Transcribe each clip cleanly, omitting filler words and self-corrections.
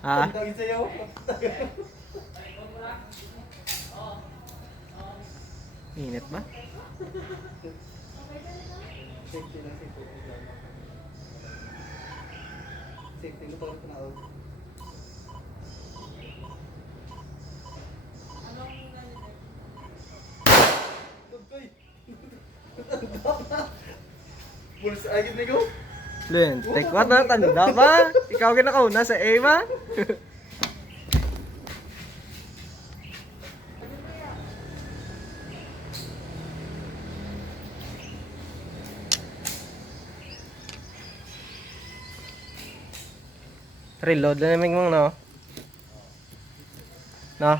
Ha? Init ba? Bulsa agad na ko. Len, take what na tanda ba? Ikaw kinakauna sa A ba? Reload na namin mong no? No?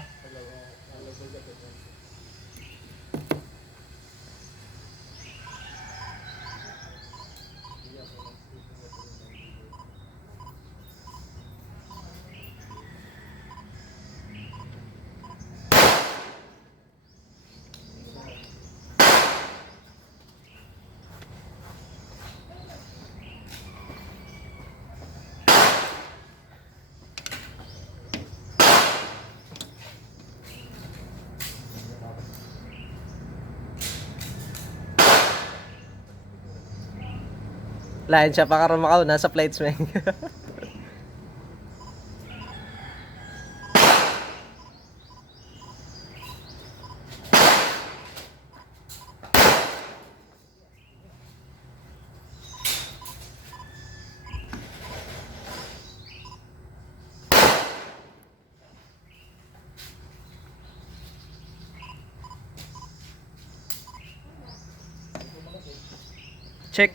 Lain siya pa karon makaw nasa plates man. Check.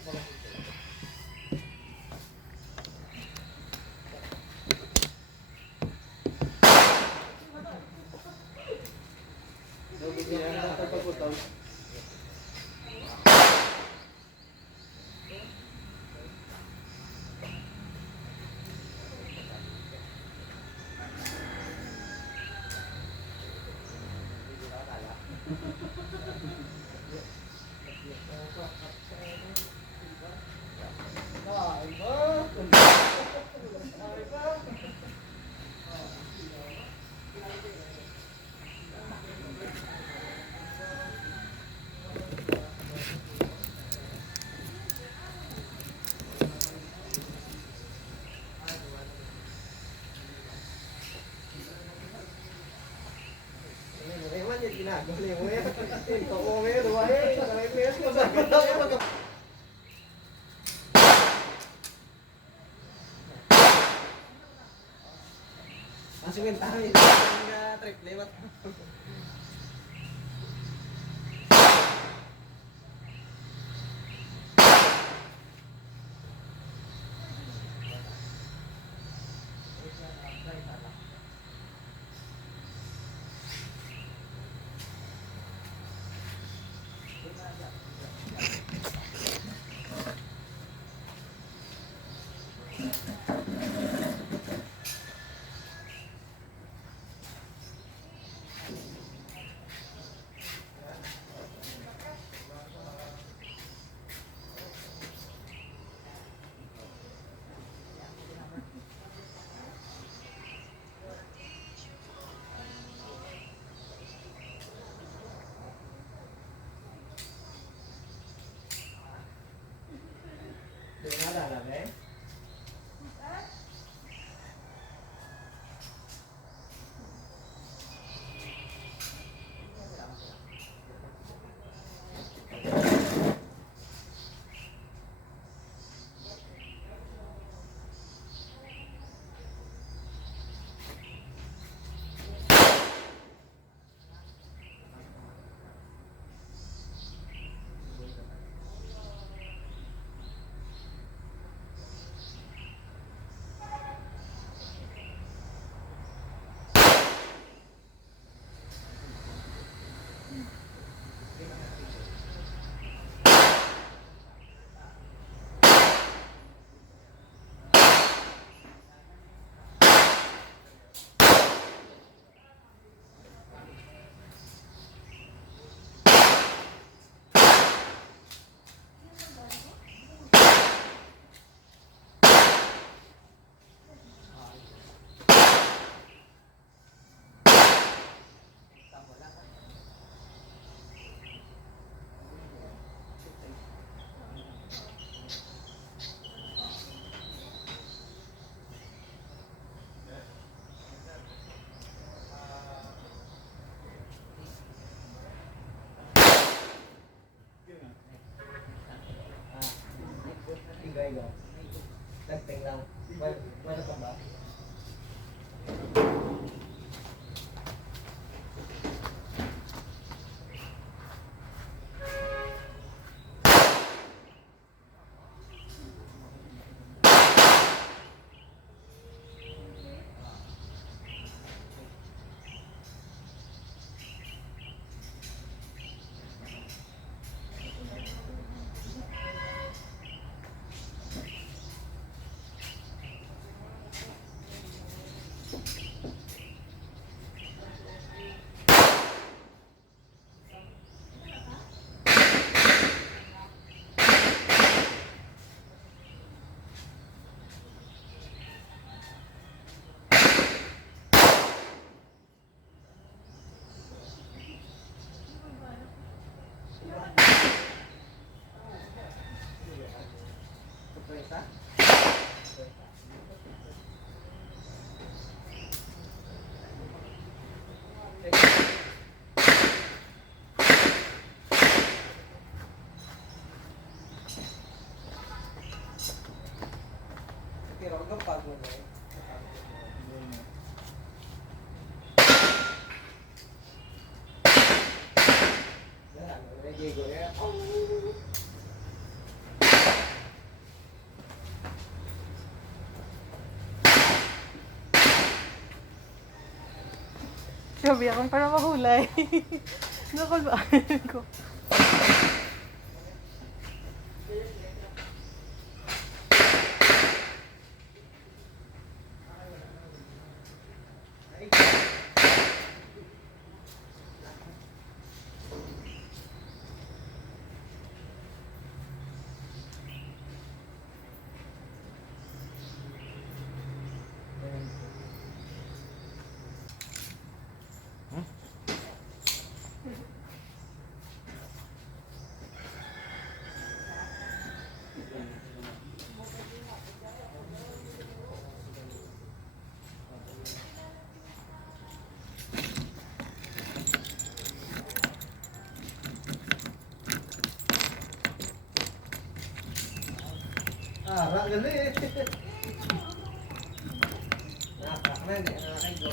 Masukin tayo yung trip lewat. Okay, go. Nagting lang. Wala pa ba? Sorpresa? Pero huwag kang pagod eh. Yan, nag-igo yan. Sabi akong para mahulay. Nakulbaan ko. Ah, gali eh. Nakakakman eh, nakakaigo.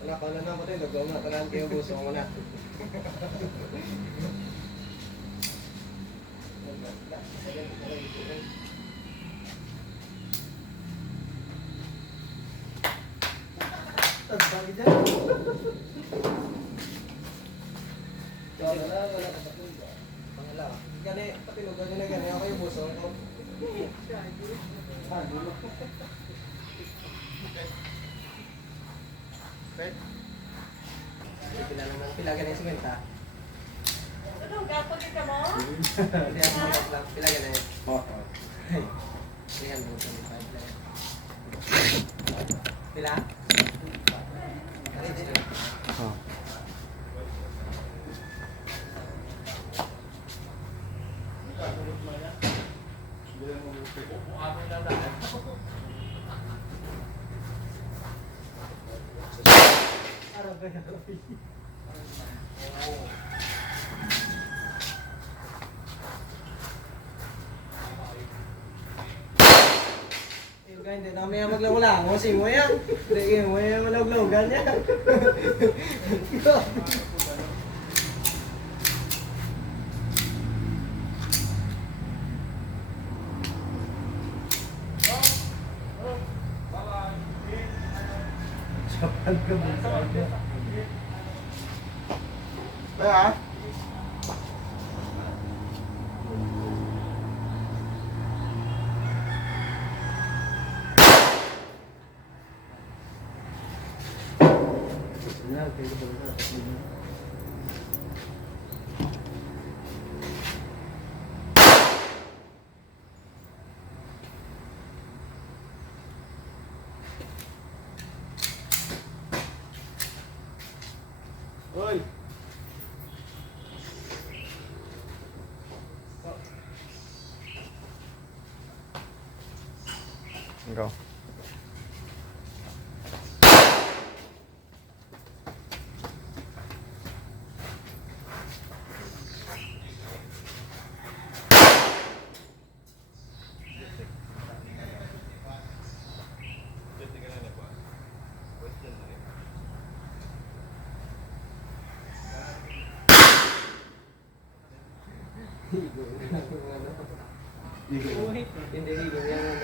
Wala pa na naman tayo, nagawa na talaan kayo buso ko na. Tagba Pangalawa. Gani, patinugan nyo na gani. Ako yung buso. Pila gani sa kwenta? Ano, gapo din ka mo? Pila gani? Oo. 325 lang. Pila? Oo. Hindi na may maglaw-lang. Kasi mo yan. Hindi mo yan malawlaw-gan yan. Sapan ka mo sa akin. Kaya? Oi. Go. Hindi higo yan.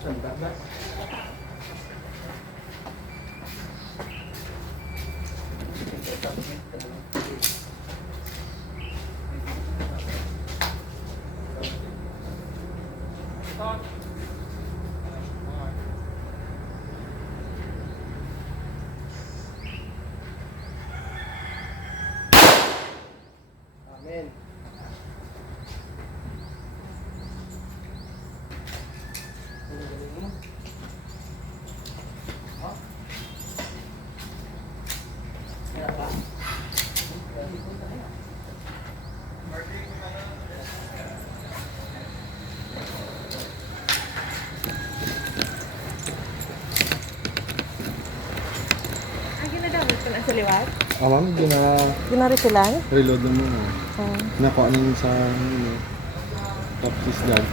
Sandal ba? Amen. Ginagamit ko na sa liwat? Ma'am, Ginarisilan? reload mo na. Oo. Nakuha na yun sa practice dad.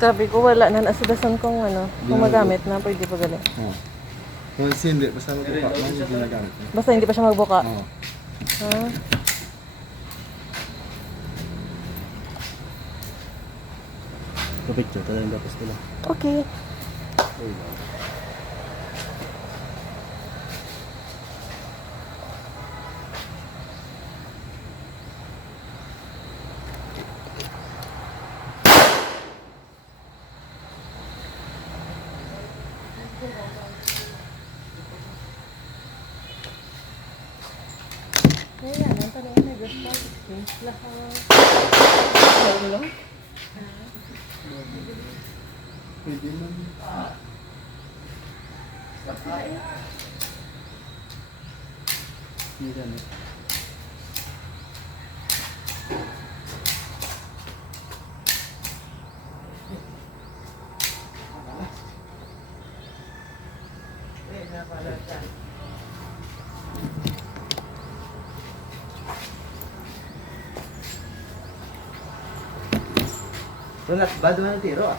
Sabi ko wala na nasidasan kong ano, kung magamit na pwede pa gali. Oo. Kasi hindi, basta magbuka mo yung ginagamit mo. Basta hindi pa siya magbuka. Oo. Ha? Kapicture, talagang dapat sila. Okay. Kaya yan, ang tanong na gusto. Lahat. Hello? Pwede man. Hindi ganit. Sunat ba doon ang tiro ah?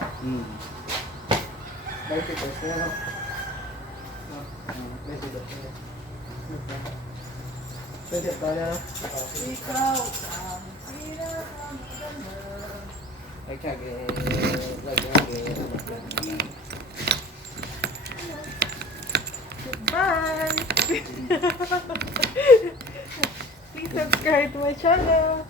Bakit ito? Kaya Pwede pa na. Ikaw ang pinakamaganda. Ay, kage. Bye! Please subscribe to my channel.